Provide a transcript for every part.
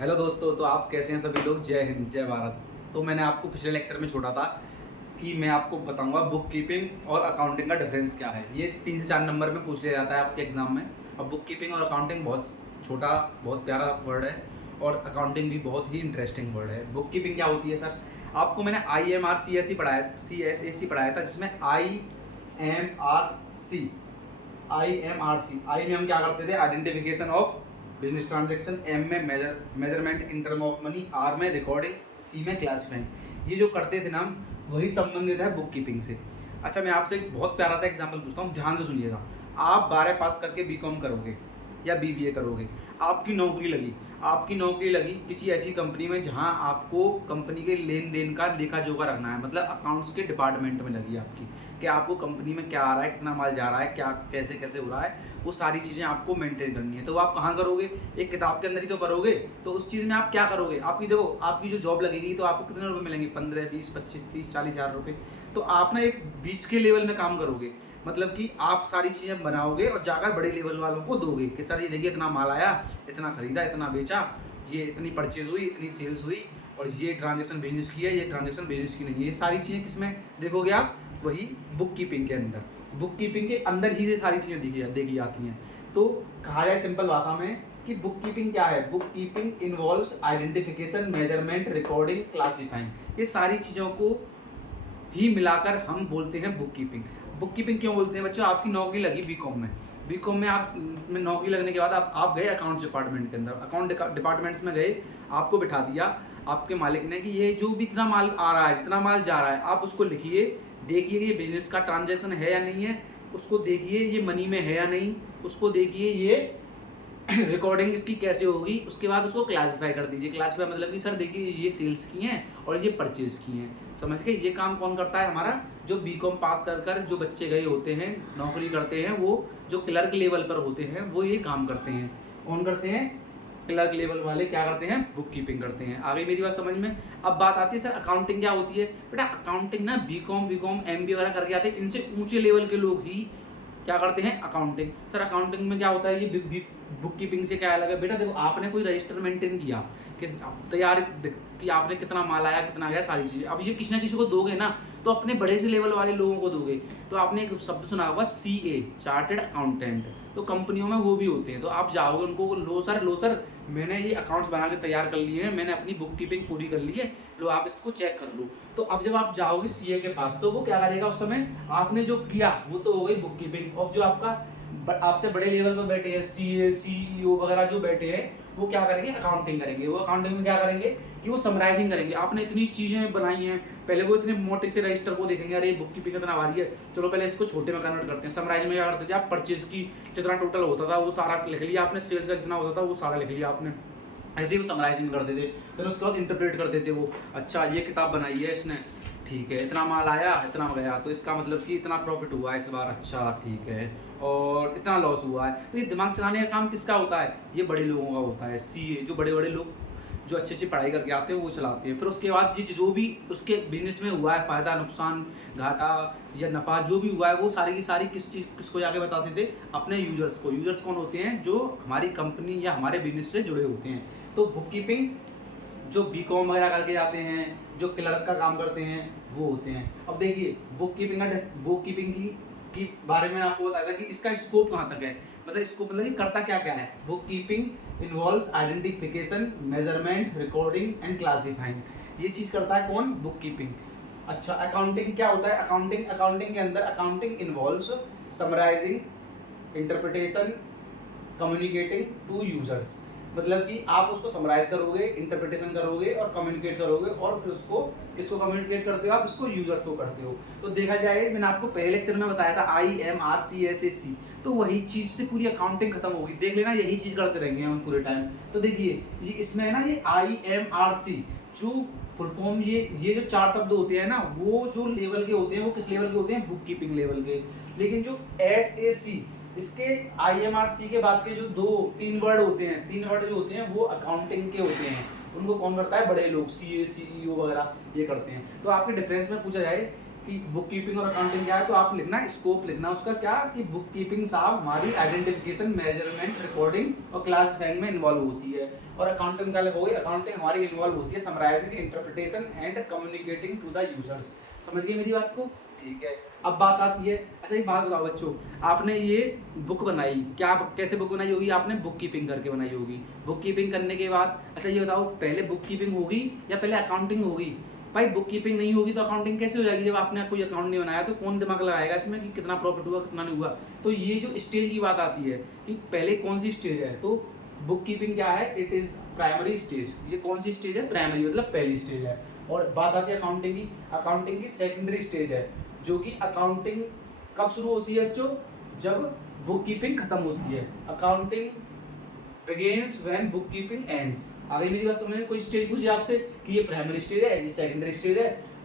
Hello दोस्तों, तो आप कैसे हैं सभी लोग। जय हिंद, जय भारत। तो मैंने आपको पिछले लेक्चर में छोड़ा था कि मैं आपको बताऊंगा बुक कीपिंग और अकाउंटिंग का डिफरेंस क्या है। ये 3 से 4 नंबर में पूछ लिया जाता है आपके एग्जाम में। अब बुक कीपिंग और अकाउंटिंग बहुत छोटा, बहुत प्यारा वर्ड है और अकाउंटिंग भी बहुत ही इंटरेस्टिंग वर्ड है। बुक कीपिंग क्या होती है सर? आपको मैंने IMRCSE पढ़ाया, CSAC पढ़ाया था, जिसमें IMRC आई में हम क्या करते थे? Identification of business transaction, M में measurement in term of money, R में रिकॉर्डिंग, सी में क्लासिफाइंग। ये जो करते थे ना हम, वही संबंधित है बुक कीपिंग से। अच्छा, मैं आपसे एक बहुत प्यारा सा एग्जांपल पूछता हूँ, ध्यान से सुनिएगा। आप 12 पास करके BCom करोगे या BBA करोगे, आपकी नौकरी लगी किसी ऐसी कंपनी में जहां आपको कंपनी के लेन देन का लेखा जोखा रखना है, मतलब अकाउंट्स के डिपार्टमेंट में लगी आपकी, कि आपको कंपनी में क्या आ रहा है, कितना माल जा रहा है, क्या कैसे कैसे हो रहा है, वो सारी चीज़ें आपको मेंटेन करनी है। तो वो आप कहाँ करोगे? एक किताब के अंदर ही तो करोगे। तो उस चीज़ में आप क्या करोगे? आपकी देखो, आपकी जो जॉब लगेगी तो आपको कितने रुपए मिलेंगे? 15, 20, 25, 30, 40 हज़ार रुपये। तो आप ना एक बीच के लेवल में काम करोगे, मतलब कि आप सारी चीज़ें बनाओगे और जाकर बड़े लेवल वालों को दोगे कि सर ये देखिए, इतना माल आया, इतना खरीदा, इतना बेचा, ये इतनी परचेज हुई, इतनी सेल्स हुई, और ये ट्रांजैक्शन बिजनेस की है, ये ट्रांजैक्शन बिजनेस की नहीं है। ये सारी चीज़ें किसमें देखोगे आप? वही बुक कीपिंग के अंदर। बुक कीपिंग के अंदर ही ये सारी चीज़ें देखी जाती हैं। तो कहा जाए सिंपल भाषा में कि बुक कीपिंग क्या है? Book keeping involves identification, measurement, recording, classifying. ये सारी चीज़ों को ही मिलाकर हम बोलते हैं बुक कीपिंग। बुक कीपिंग क्यों बोलते हैं बच्चों? आपकी नौकरी लगी बीकॉम में आप में नौकरी लगने के बाद आप गए अकाउंट्स डिपार्टमेंट के अंदर, अकाउंट डिपार्टमेंट्स में गए, आपको बिठा दिया आपके मालिक ने कि ये जो भी इतना माल आ रहा है, जितना माल जा रहा है, आप उसको लिखिए, देखिए कि ये बिजनेस का ट्रांजैक्शन है या नहीं है, उसको देखिए ये मनी में है या नहीं, उसको देखिए ये रिकॉर्डिंग इसकी कैसे होगी, उसके बाद उसको क्लासिफाई कर दीजिए। क्लासिफाई मतलब कि सर देखिए ये सेल्स की हैं और ये परचेज की हैं, समझ के। ये काम कौन करता है? हमारा जो BCom पास कर जो बच्चे गए होते हैं, नौकरी करते हैं, वो जो क्लर्क लेवल पर होते हैं, वो ये काम करते हैं। कौन करते हैं? क्लर्क लेवल वाले क्या करते हैं? बुक कीपिंग करते हैं। आगे मेरी बात समझ में? अब बात आती है सर अकाउंटिंग क्या होती है। बेटा अकाउंटिंग ना BCom MBA वगैरह करके आते हैं, इनसे ऊंचे लेवल के लोग ही क्या करते हैं? अकाउंटिंग। सर अकाउंटिंग में क्या होता है? ये बुक कीपिंग से क्या अलग है? बेटा देखो, आपने कोई रजिस्टर मेंटेन किया कि तैयार कि आपने कितना माल आया, कितना गया, सारी चीज़ें। अब ये किसी ना किसी को दोगे ना, तो अपने बड़े से लेवल वाले लोगों को दोगे। तो आपने एक शब्द सुना होगा CA, चार्टेड अकाउंटेंट। तो कंपनियों में वो भी होते हैं। तो आप जाओगे उनको, लो सर मैंने ये अकाउंट्स बना के तैयार कर लिए हैं, मैंने अपनी बुक कीपिंग पूरी कर ली है, लो आप इसको चेक कर लो। तो अब जब आप जाओगे CA के पास, तो वो क्या करेगा? उस समय आपने जो किया वो तो हो गई बुक कीपिंग, और जो आपसे बड़े लेवल पर बैठे हैं, CA CEO वगैरह जो बैठे हैं, वो क्या करेंगे? अकाउंटिंग करेंगे। वो अकाउंटिंग में क्या करेंगे कि वो समराइजिंग करेंगे। आपने इतनी चीज़ें बनाई हैं, पहले वो इतने मोटे से रजिस्टर को देखेंगे, अरे बुक कीपिंग कितना भारी है, चलो पहले इसको छोटे में कन्वर्ट करते हैं। समराइज में क्या करते थे आप? परचेज की जितना टोटल होता था वो सारा लिख लिया आपने, सेल्स का जितना होता था वो सारा लिख लिया आपने। ऐसे ही वो समराइजिंग करते थे। फिर उसके बाद इंटरप्रेट करते थे वो, अच्छा ये किताब बनाई है इसने, ठीक है, इतना माल आया, इतना गया, तो इसका मतलब कि इतना प्रॉफिट हुआ इस बार, अच्छा ठीक है, और इतना लॉस हुआ है। तो ये दिमाग चलाने का काम किसका होता है? ये बड़े लोगों का होता है। CA, जो बड़े बड़े लोग जो अच्छी अच्छी पढ़ाई करके आते हैं वो चलाते हैं। फिर उसके बाद जो भी उसके बिजनेस में हुआ है, फ़ायदा, नुकसान, घाटा या नफ़ा जो भी हुआ है, वो सारी की सारी किसको जाके बताते थे? अपने यूजर्स को। यूजर्स कौन होते हैं? जो हमारी कंपनी या हमारे बिजनेस से जुड़े होते हैं। तो बुक कीपिंग जो BCom वगैरह करके जाते हैं, जो क्लर्क का काम करते हैं, वो होते हैं। अब देखिए बुक कीपिंग की बारे में आपको बताया था कि इसका स्कोप कहाँ तक है, मतलब स्कोप मतलब कि करता क्या क्या है। Book keeping involves identification, measurement, recording and classifying. ये चीज़ करता है कौन? Book keeping. अच्छा, अकाउंटिंग क्या होता है? अकाउंटिंग के अंदर accounting involves summarising, interpretation, communicating to users. मतलब कि आप उसको समराइज करोगे, इंटरप्रिटेशन करोगे और कम्युनिकेट करोगे, और फिर उसको किसको कम्युनिकेट करते हो? आप इसको यूजर्स को करते हो। तो देखा जाए, मैंने आपको पहले लेक्चर में बताया था IMRCSAC, तो वही चीज़ से पूरी अकाउंटिंग खत्म होगी। देख लेना, यही चीज़ करते रहेंगे हम पूरे टाइम। तो देखिए ये इसमें है ना, ये IMRC जो फुल फॉर्म, ये जो 4 शब्द होते हैं ना, वो जो लेवल के होते हैं, वो किस लेवल के होते हैं? बुक कीपिंग लेवल के। लेकिन जो SAC, इसके IMRC के बाद के जो 2-3 वर्ड होते हैं, 3 वर्ड जो होते हैं वो अकाउंटिंग के होते हैं। उनको कौन करता है? बड़े लोग, CA CEO वगैरह ये करते हैं। तो आपके डिफरेंस में पूछा जाए कि बुक कीपिंग और अकाउंटिंग क्या है, तो आप लिखना स्कोप लिखना उसका क्या, कि बुक कीपिंग साहब हमारी आइडेंटिफिकेशन, मेजरमेंट, रिकॉर्डिंग और क्लासिफाइंग में इन्वॉल्व होती है। और अकाउंटिंग का हो गई, अकाउंटिंग हमारी इन्वॉल्व होती है summarising, interpretation and communicating to the users. समझ गए मेरी बात को? ठीक है। अब बात आती है, अच्छा एक बात बताओ बच्चों, आपने ये बुक बनाई, क्या कैसे बुक बनाई होगी? आपने बुक कीपिंग करके बनाई होगी। बुक कीपिंग करने के बाद अच्छा ये बताओ, पहले बुक कीपिंग होगी या पहले अकाउंटिंग होगी? भाई बुक कीपिंग नहीं होगी तो अकाउंटिंग कैसे हो जाएगी? जब आपने कोई अकाउंट नहीं बनाया तो कौन दिमाग लगाएगा इसमें कि कितना प्रॉफिट हुआ कितना नहीं हुआ? तो ये जो स्टेज की बात आती है कि पहले कौन सी स्टेज है, तो बुक कीपिंग क्या है, इट इज प्राइमरी स्टेज। ये कौन सी स्टेज है? प्राइमरी मतलब पहली स्टेज है। और बात आती है अकाउंटिंग की, अकाउंटिंग की सेकेंडरी स्टेज है, जो कि अकाउंटिंग कब शुरू होती है बच्चों? जब बुक कीपिंग खत्म होती है। Accounting begins when bookkeeping ends। आ गई मेरी बात समझ में? कोई स्टेज पूछिए आपसे कि ये प्राइमरी स्टेज है, ये सेकेंडरी स्टेज है,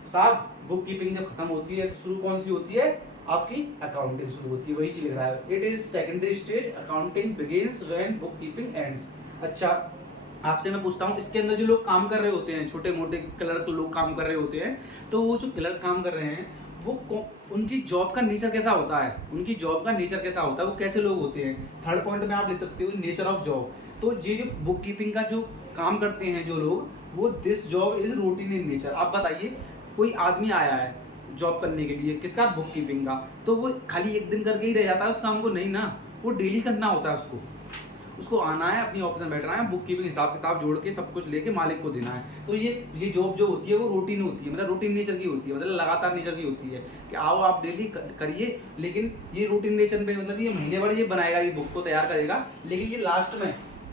साहब बुक कीपिंग जब खत्म होती है तो शुरू कौन सी होती है? आपकी अकाउंटिंग शुरू होती है। वही चीज लिख रहा है, it is secondary stage, accounting begins when bookkeeping ends। अच्छा आपसे मैं पूछता हूँ, इसके अंदर जो लोग काम कर रहे होते हैं, छोटे मोटे क्लर्क लोग काम कर रहे होते हैं, तो वो जो क्लर्क काम कर रहे हैं वो उनकी जॉब का नेचर कैसा होता है? उनकी जॉब का नेचर कैसा होता है, वो कैसे लोग होते हैं? थर्ड पॉइंट में आप लिख सकते हो नेचर ऑफ जॉब। तो ये जो बुक कीपिंग का जो काम करते हैं जो लोग, वो this job is routine in nature. आप बताइए, कोई आदमी आया है जॉब करने के लिए, किसका? बुक कीपिंग का, तो वो खाली एक दिन करके ही रह जाता है उस काम को? नहीं ना, वो डेली करना होता है उसको आना है, अपनी ऑफिस में बैठना है, बुक कीपिंग हिसाब किताब जोड़ के सब कुछ लेके मालिक को देना है। तो ये जॉब जो होती है वो रूटीन होती है, मतलब रूटीन नेचर की होती है, मतलब लगातार नेचर की होती है कि आओ आप डेली करिए। लेकिन ये रूटीन नेचर पे मतलब ये महीने भर ये बनाएगा, ये बुक को तैयार करेगा, लेकिन ये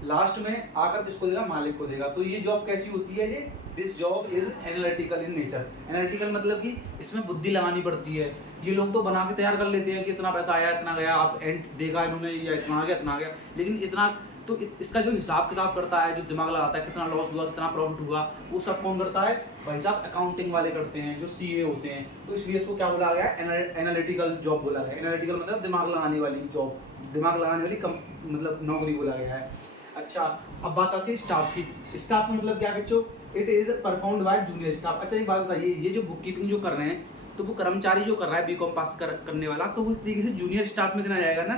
लास्ट में आकर किसको देगा? मालिक को देगा। तो ये जॉब कैसी होती है? ये this job is analytical in nature. Analytical मतलब कि इसमें बुद्धि लगानी पड़ती है। ये लोग तो बना के तैयार कर लेते हैं कि इतना पैसा आया, इतना गया, आप एंड देखा इन्होंने, या इतना आ गया इतना आ गया, लेकिन इतना तो इसका जो हिसाब किताब करता है, जो दिमाग लगाता है, कितना लॉस हुआ कितना प्रॉफिट हुआ, वो सब कौन करता है? भाई साहब अकाउंटिंग वाले करते हैं, जो सीए होते हैं। तो इसलिए इसको क्या बोला गया? एनालिटिकल जॉब बोला गया। एनालिटिकल मतलब दिमाग लगाने वाली जॉब, दिमाग लगाने वाली मतलब नौकरी बोला गया है। अच्छा अब बात आती है स्टाफ की। स्टाफ का मतलब क्या है बच्चों? It is performed by junior staff. अच्छा एक बात बताइए, ये जो बुक कीपिंग जो कर रहे हैं, तो वो कर्मचारी जो कर रहा है बीकॉम पास करने वाला, तो वो तरीके से जूनियर स्टाफ में गिना जाएगा ना?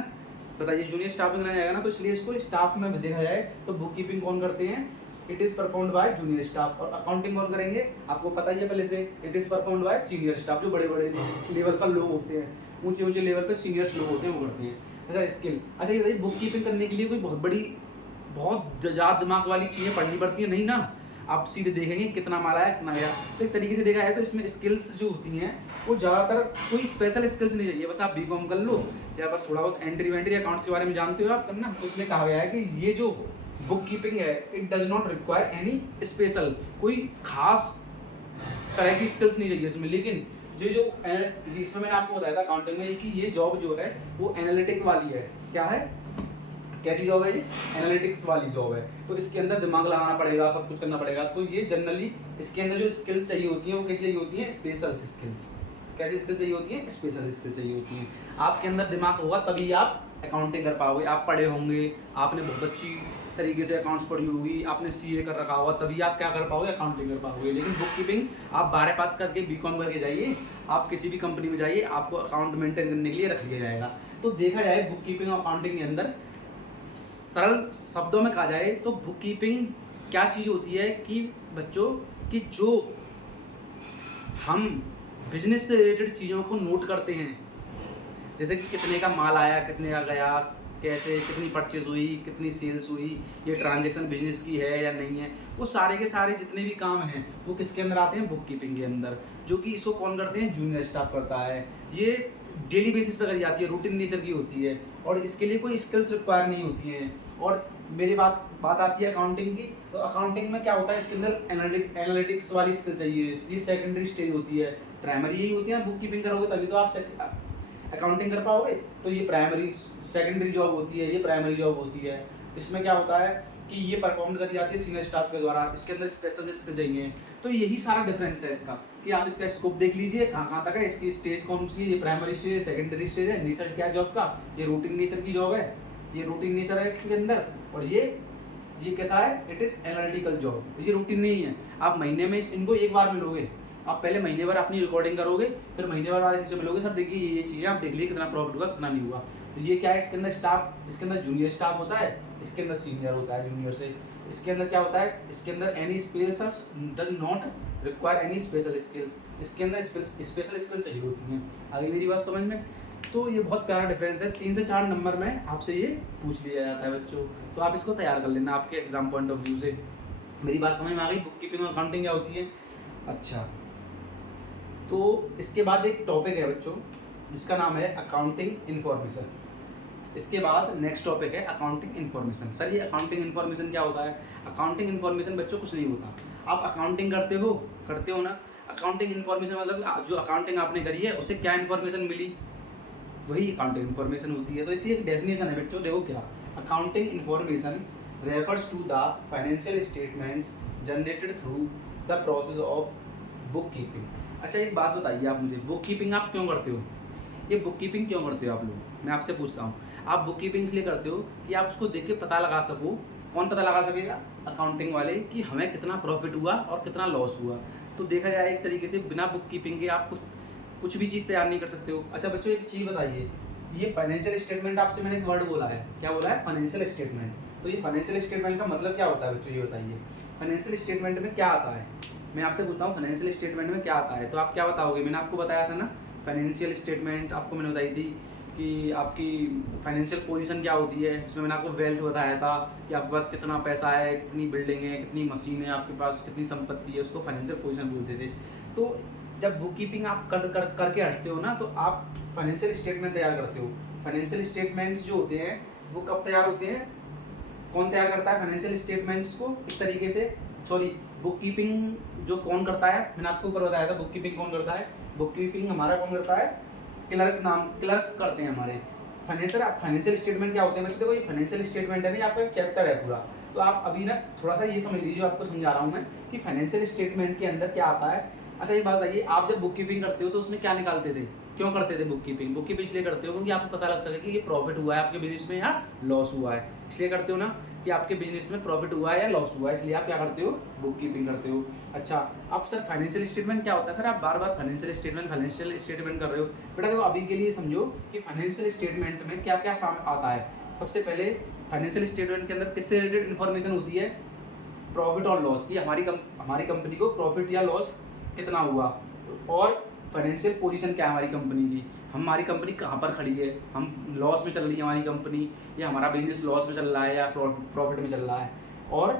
बताइए, जूनियर स्टाफ में गिना जाएगा ना? तो इसलिए इसको स्टाफ में देखा जाए तो बुक कीपिंग कौन करते हैं? It is performed by junior staff. और अकाउंटिंग कौन करेंगे? आपको पता ही है पहले से, it is performed by senior staff. जो बड़े बड़े लेवल पर लोग होते हैं, ऊंचे ऊंचे लेवल पर सीनियर्स लोग होते हैं, वो करते हैं। अच्छा स्किल, अच्छा ये बताइए, बुक कीपिंग करने के लिए कोई बहुत ज़्यादा दिमाग वाली चीज़ें पढ़नी पड़ती है? नहीं ना, आप सीधे देखेंगे कितना माल आया कितना गया। तो एक तरीके से देखा जाए तो इसमें स्किल्स जो होती हैं वो ज़्यादातर कोई स्पेशल स्किल्स नहीं चाहिए, बस आप बीकॉम कर लो या बस थोड़ा बहुत एंट्री अकाउंट्स के बारे में जानते हो आप करना। तो इसलिए कहा गया है कि ये जो बुक कीपिंग है, it does not require any special, कोई खास तरह की स्किल्स नहीं चाहिए इसमें। लेकिन इसमें मैंने आपको बताया था अकाउंटिंग में कि ये जॉब जो है वो एनालिटिक वाली है। क्या है? कैसी जॉब है ये? एनालिटिक्स वाली जॉब है। तो इसके अंदर दिमाग लगाना पड़ेगा, सब कुछ करना पड़ेगा। तो ये जनरली इसके अंदर जो स्किल्स चाहिए होती हैं वो कैसी चाहिए होती हैं? Special skills. कैसी स्किल्स चाहिए होती हैं? स्पेशल स्किल्स चाहिए होती हैं। आपके अंदर दिमाग होगा तभी आप अकाउंटिंग कर पाओगे। आप पढ़े होंगे, आपने बहुत अच्छी तरीके से अकाउंट्स पढ़ी होगी, आपने सीए कर रखा होगा, तभी आप क्या कर पाओगे? अकाउंटिंग कर पाओगे। लेकिन बुक कीपिंग आप 12 पास करके बीकॉम करके जाइए, आप किसी भी कंपनी में जाइए, आपको अकाउंट मेंटेन करने के लिए रख लिया जाएगा। तो देखा जाए बुक कीपिंग और अकाउंटिंग के अंदर सरल शब्दों में कहा जाए तो बुक कीपिंग क्या चीज़ होती है कि बच्चों कि जो हम बिजनेस से रिलेटेड चीज़ों को नोट करते हैं, जैसे कि कितने का माल आया, कितने का गया, कैसे कितनी परचेज हुई, कितनी सेल्स हुई, ये ट्रांजैक्शन बिजनेस की है या नहीं है, वो सारे के सारे जितने भी काम हैं वो किसके अंदर आते हैं? बुक कीपिंग के अंदर। जो कि इसको कौन करते हैं? जूनियर स्टाफ करता है। ये डेली बेसिस पर करी जाती है, रूटीन नेचर की होती है और इसके लिए कोई स्किल्स रिक्वायर नहीं होती हैं। और मेरी बात आती है अकाउंटिंग की। तो अकाउंटिंग में क्या होता है? इसके अंदर एनालिटिक्स वाली स्किल चाहिए, ये सेकेंडरी स्टेज होती है। प्राइमरी यही होती है, बुक कीपिंग करोगे तभी तो आप अकाउंटिंग कर पाओगे। तो ये प्राइमरी सेकेंडरी जॉब होती है, ये प्राइमरी जॉब होती है। इसमें क्या होता है कि ये परफॉर्म करी जाती है सीनियर स्टाफ के द्वारा, इसके अंदर स्पेशल स्किल चाहिए। तो यही सारा डिफरेंस है इसका कि आप इसका स्कोप देख लीजिए कहाँ तक है, इसकी स्टेज कौन सी है, ये प्राइमरी स्टेज है, सेकेंडरी स्टेज है, नेचर क्या है जॉब का, ये रूटीन नेचर की जॉब है, ये रूटीन नेचर है इसके अंदर। और ये कैसा है? It is analytical job. ये रूटीन नहीं है, आप महीने में इनको एक बार मिलोगे, आप पहले महीने भर अपनी रिकॉर्डिंग करोगे, फिर महीने भर बाद इनसे मिलोगे, सर देखिए ये चीज़ें आप देख लीजिए कितना प्रॉफिट हुआ कितना नहीं हुआ। तो ये क्या है, इसके अंदर स्टाफ, इसके अंदर जूनियर स्टाफ होता है, इसके अंदर सीनियर होता है जूनियर से। इसके अंदर क्या होता है, इसके अंदर any specials does not require any special skills, इसके अंदर स्पेशल स्किल चाहिए होती हैं। आगे मेरी बात समझ में? तो ये बहुत प्यारा डिफरेंस है, 3 से 4 नंबर में आपसे ये पूछ लिया जाता है बच्चों, तो आप इसको तैयार कर लेना आपके एग्जाम पॉइंट ऑफ व्यू से। मेरी बात समझ में आ गई, बुक कीपिंग और अकाउंटिंग क्या होती है? अच्छा, तो इसके बाद एक टॉपिक है बच्चों जिसका नाम है अकाउंटिंग इन्फॉर्मेशन। इसके बाद नेक्स्ट टॉपिक है अकाउंटिंग इन्फॉर्मेशन। सर ये अकाउंटिंग इन्फॉर्मेशन क्या होता है? अकाउंटिंग इन्फॉर्मेशन बच्चों कुछ नहीं होता, आप अकाउंटिंग करते हो ना, अकाउंटिंग इन्फॉर्मेशन मतलब जो अकाउंटिंग आपने करी है उससे क्या इन्फॉर्मेशन मिली, वही अकाउंटिंग इन्फॉर्मेशन होती है। तो इसकी एक डेफिनेशन है बच्चों, देखो क्या, accounting information refers to the financial statements generated through the process of bookkeeping. अच्छा एक बात बताइए आप मुझे, बुक कीपिंग आप क्यों करते हो? ये बुक कीपिंग क्यों करते हो आप लोग? मैं आपसे पूछता हूँ। आप बुक कीपिंग इसलिए करते हो कि आप उसको देख के पता लगा सको, कौन पता लगा सकेगा? अकाउंटिंग वाले, कि हमें कितना प्रॉफिट हुआ और कितना लॉस हुआ। तो देखा जाए एक तरीके से बिना बुक कीपिंग के आप कुछ भी चीज़ तैयार नहीं कर सकते हो। अच्छा बच्चों एक चीज़ बताइए, ये फाइनेंशियल स्टेटमेंट, आपसे मैंने एक वर्ड बोला है, क्या बोला है? Financial statement. तो ये फाइनेंशियल स्टेटमेंट का मतलब क्या होता है बच्चों, ये बताइए। फाइनेंशियल स्टेटमेंट में क्या आता है? मैं आपसे पूछता हूँ फाइनेंशियल स्टेटमेंट में क्या आता है, तो आप क्या बताओगे? मैंने आपको बताया था ना, फाइनेंशियल स्टेटमेंट आपको मैंने बताई थी कि आपकी फाइनेंशियल पोजीशन क्या होती है। इसमें मैंने आपको वेल्थ बताया था कि आपके पास कितना पैसा है, कितनी बिल्डिंग है, कितनी मशीन है आपके पास, कितनी संपत्ति है, उसको फाइनेंशियल पोजीशन बोलते थे। तो जब बुक कीपिंग आप करके हटते हो ना, तो आप फाइनेंशियल स्टेटमेंट तैयार करते हो। फाइनेंशियल स्टेटमेंट्स जो होते हैं वो कब तैयार होते हैं? कौन तैयार करता है फाइनेंशियल स्टेटमेंट्स को इस तरीके से? सॉरी, बुक कीपिंग जो कौन करता है, मैंने आपको ऊपर बताया था बुक कीपिंग कौन करता है। बुक कीपिंग हमारा कौन करता है? क्लर्क करते हैं हमारे। फाइनेंशियल स्टेटमेंट क्या होते हैं बच्चों? देखो ये फाइनेंशियल स्टेटमेंट है ना, आपका एक चैप्टर है पूरा, तो आप अभी ना थोड़ा सा ये समझ लीजिए, आपको समझा रहा हूँ मैं कि फाइनेंशियल स्टेटमेंट के अंदर क्या आता है। अच्छा ये बात बताइए, आप जब बुक कीपिंग करते हो तो उसमें क्या निकालते थे, क्यों करते थे बुक कीपिंग? बुक कीपिंग इसलिए करते हो क्योंकि आपको पता लग सके कि ये प्रॉफिट हुआ है आपके बिजनेस में या लॉस हुआ है, इसलिए करते हो ना कि आपके बिजनेस में प्रॉफिट हुआ है या लॉस हुआ है, इसलिए आप क्या करते हो? बुक कीपिंग करते हो। अच्छा अब सर फाइनेंशियल स्टेटमेंट क्या होता है? सर आप बार बार फाइनेंशियल स्टेटमेंट कर रहे हो। बेटा देखो अभी के लिए समझो कि फाइनेंशियल स्टेटमेंट में क्या क्या आता है। सबसे पहले फाइनेंशियल स्टेटमेंट के अंदर किससे रिलेटेड इन्फॉर्मेशन होती है? प्रॉफिट और लॉस की, हमारी कंपनी को प्रॉफिट या लॉस कितना हुआ, और फाइनेंशियल पोजीशन क्या है हमारी कंपनी की, हमारी कंपनी कहाँ पर खड़ी है, हम लॉस में चल रही है हमारी कंपनी, या हमारा बिजनेस लॉस में चल रहा है या प्रॉफिट में चल रहा है। और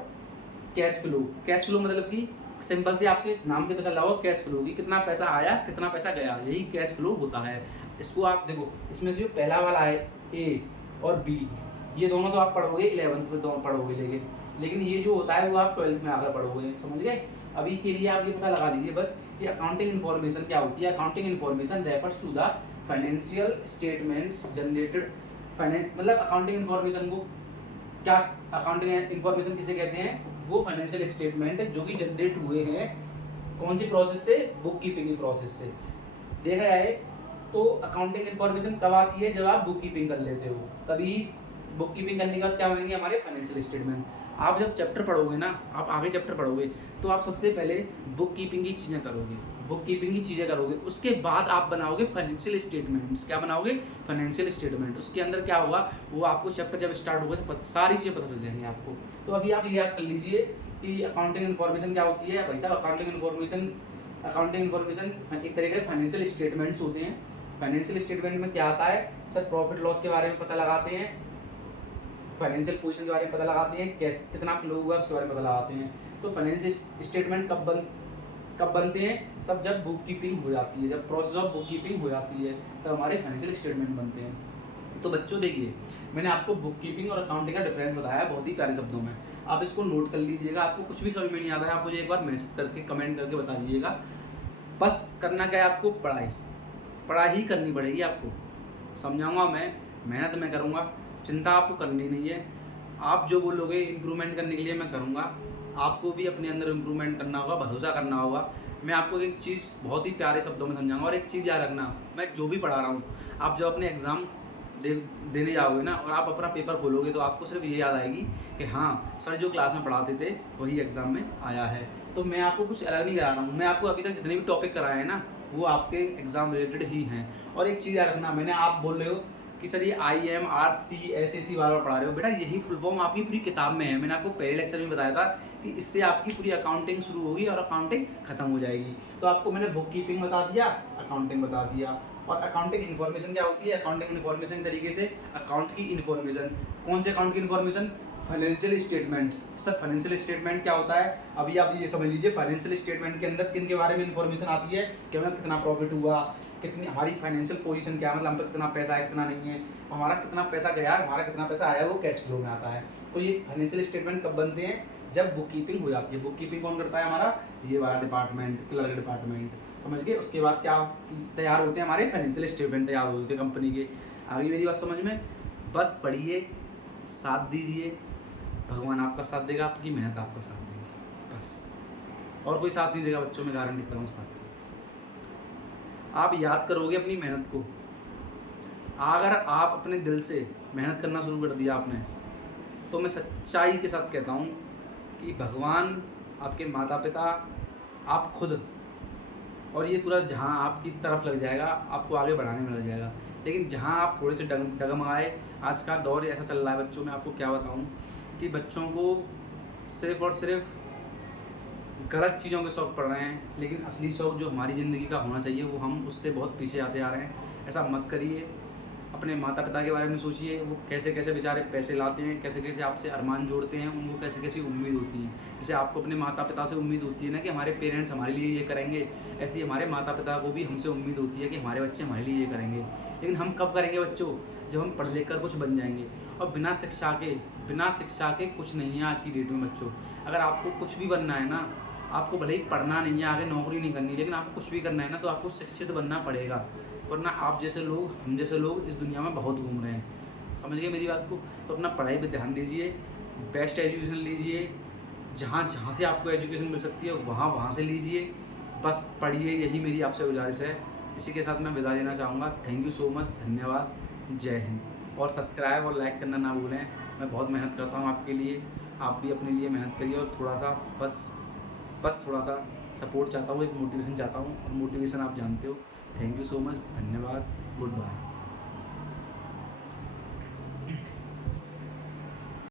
कैश फ्लो मतलब कि सिंपल से आपसे नाम से पता चल रहा होगा कैश फ्लो, कि कितना पैसा आया कितना पैसा गया, यही कैश फ्लो होता है। इसको आप देखो, इसमें से जो पहला वाला है ए और बी, ये दोनों तो आप पढ़ोगे 11th में, दोनों पढ़ोगे, लेकिन ये जो होता है वो आप 12th में आकर पढ़ोगे, समझ गए? अभी के लिए आप ये पता लगा लीजिए बस कि अकाउंटिंग इन्फॉर्मेशन क्या होती है। Accounting information refers to the financial statements generated, मतलब अकाउंटिंग इन्फॉर्मेशन को क्या, अकाउंटिंग इन्फॉर्मेशन किसे कहते हैं? वो फाइनेंशियल स्टेटमेंट जो कि जनरेट हुए हैं कौन सी प्रोसेस से? बुक कीपिंग की प्रोसेस से। देखा जाए तो अकाउंटिंग इन्फॉर्मेशन कब आती है? जब आप बुक कीपिंग कर लेते हो, तभी बुक कीपिंग करने के बाद क्या बनेंगे? हमारे फाइनेंशियल स्टेटमेंट। आप जब चैप्टर पढ़ोगे ना, आप आगे चैप्टर पढ़ोगे तो आप सबसे पहले बुक कीपिंग की चीज़ें करोगे, उसके बाद आप बनाओगे फाइनेंशियल स्टेटमेंट्स। क्या बनाओगे? Financial statement. उसके अंदर क्या होगा वो आपको चैप्टर जब स्टार्ट होगा सारी चीज़ें पता चल जाएंगी आपको। तो अभी आप याद कर लीजिए कि अकाउंटिंग इन्फॉर्मेशन क्या होती है। भाई साहब अकाउंटिंग इन्फॉर्मेशन एक तरीके से फाइनेंशियल स्टेटमेंट्स होते हैं। फाइनेंशियल स्टेटमेंट में क्या आता है? सर प्रॉफिट लॉस के बारे में पता लगाते हैं, फाइनेंशियल पोजीशन के बारे में पता लगाते हैं, कैश कितना फ्लो हुआ उसके बारे में पता लगाते हैं। तो फाइनेंशियल स्टेटमेंट कब बनते हैं? सब जब बुक कीपिंग हो जाती है, जब प्रोसेस ऑफ बुक कीपिंग हो जाती है तब हमारे फाइनेंशियल स्टेटमेंट बनते हैं। तो बच्चों देखिए मैंने आपको बुक कीपिंग और अकाउंटिंग का डिफरेंस बताया बहुत ही प्यारे शब्दों में, आप इसको नोट कर लीजिएगा। आपको कुछ भी समझ में नहीं आता है आप मुझे एक बार मैसेज करके कमेंट करके बता दीजिएगा। बस करना क्या है आपको? पढ़ाई करनी पड़ेगी आपको। समझाऊंगा मैं, मेहनत मैं करूँगा, चिंता आपको करनी नहीं है। आप जो बोलोगे इम्प्रूवमेंट करने के लिए मैं करूँगा। आपको भी अपने अंदर इम्प्रूवमेंट करना होगा, भरोसा करना होगा। मैं आपको एक चीज़ बहुत ही प्यारे शब्दों में समझाऊंगा। और एक चीज़ याद रखना, मैं जो भी पढ़ा रहा हूँ आप जब अपने एग्ज़ाम दे देने जाओगे ना और आप अपना पेपर खोलोगे तो आपको सिर्फ ये याद आएगी कि हाँ सर जो क्लास में पढ़ाते थे वही एग्ज़ाम में आया है। तो मैं आपको कुछ अलग नहीं करा रहा हूँ, मैं आपको अभी तक जितने भी टॉपिक कराए हैं ना वो आपके एग्ज़ाम रिलेटेड ही हैं। और एक चीज़ याद रखना, मैंने आप बोल रहे हो कि सर ये IMRC SAC बार बार पढ़ा रहे हो, बेटा यही फुल फॉर्म आपकी पूरी किताब में है। मैंने आपको पहले लेक्चर में बताया था कि इससे आपकी पूरी अकाउंटिंग शुरू होगी और अकाउंटिंग खत्म हो जाएगी। तो आपको मैंने बुक कीपिंग बता दिया, अकाउंटिंग बता दिया। और अकाउंटिंग इन्फॉर्मेशन क्या होती है? अकाउंटिंग इन्फॉर्मेशन के तरीके से अकाउंट की इन्फॉर्मेशन, कौन से अकाउंट की information? Financial statements. Sir financial statement क्या होता है? अभी आप ये समझ लीजिए, फाइनेंशियल स्टेटमेंट के अंदर किन के बारे में इन्फॉर्मेशन आती है कि हमें कितना प्रॉफिट हुआ, कितनी हमारी फाइनेंशियल पोजीशन क्या है, मतलब हम पे कितना पैसा है कितना नहीं है, हमारा कितना पैसा गया, हमारा कितना पैसा आया, वो कैश फ्लो में आता है। तो ये फाइनेंशियल स्टेटमेंट कब बनते हैं? जब बुक कीपिंग हो जाती है। बुक कीपिंग कौन करता है? हमारा ये वाला डिपार्टमेंट, क्लर्क डिपार्टमेंट, समझ गए। उसके बाद क्या तैयार होते हैं? हमारे फाइनेंशियल स्टेटमेंट तैयार होते हैं कंपनी के। आगे मेरी बात समझ में? बस पढ़िए, साथ दीजिए, भगवान आपका साथ देगा, आपकी मेहनत आपका साथ देगी, बस। और कोई साथ नहीं देगा बच्चों, में गारंटी करता हूँ उस बात की। आप याद करोगे अपनी मेहनत को, अगर आप अपने दिल से मेहनत करना शुरू कर दिया आपने, तो मैं सच्चाई के साथ कहता हूँ कि भगवान, आपके माता पिता, आप खुद और ये पूरा जहाँ आपकी तरफ लग जाएगा, आपको आगे बढ़ाने में लग जाएगा। लेकिन जहाँ आप थोड़े से डगमगाए, आज का दौर ऐसा चल रहा है बच्चों में, आपको क्या बताऊँ कि बच्चों को सिर्फ़ और सिर्फ गलत चीज़ों के शौक़ पड़ रहे हैं, लेकिन असली शौक़ जो हमारी ज़िंदगी का होना चाहिए वो हम उससे बहुत पीछे आते आ रहे हैं। ऐसा मत करिए। अपने माता पिता के बारे में सोचिए, वो कैसे कैसे बेचारे पैसे लाते हैं, कैसे कैसे आपसे अरमान जोड़ते हैं, उनको कैसे कैसी उम्मीद होती है। जैसे आपको अपने माता पिता से उम्मीद होती है ना कि हमारे पेरेंट्स हमारे लिए ये करेंगे, ऐसे ही हमारे माता पिता को भी हमसे उम्मीद होती है कि हमारे बच्चे हमारे लिए ये करेंगे। लेकिन हम कब करेंगे बच्चों? जब हम पढ़ लिख कर कुछ बन जाएंगे। और बिना शिक्षा के कुछ नहीं है आज की डेट में बच्चों। अगर आपको कुछ भी बनना है ना, आपको भले ही पढ़ना नहीं है, आगे नौकरी नहीं करनी, लेकिन आपको कुछ भी करना है ना, तो आपको शिक्षित बनना पड़ेगा। वरना आप जैसे लोग, हम जैसे लोग इस दुनिया में बहुत घूम रहे हैं। समझ गए मेरी बात को? तो अपना पढ़ाई पे ध्यान दीजिए, बेस्ट एजुकेशन लीजिए, जहाँ से आपको एजुकेशन मिल सकती है वहाँ से लीजिए। बस पढ़िए, यही मेरी आपसे गुजारिश है। इसी के साथ मैं विदा लेना चाहूँगा। थैंक यू सो मच, धन्यवाद, जय हिंद। और सब्सक्राइब और लाइक करना ना भूलें। मैं बहुत मेहनत करता हूँ आपके लिए, आप भी अपने लिए मेहनत करिए। और थोड़ा सा बस थोड़ा सा सपोर्ट चाहता हूँ, एक मोटिवेशन चाहता हूँ, और मोटिवेशन आप जानते हो। थैंक यू सो मच, धन्यवाद, गुड बाय।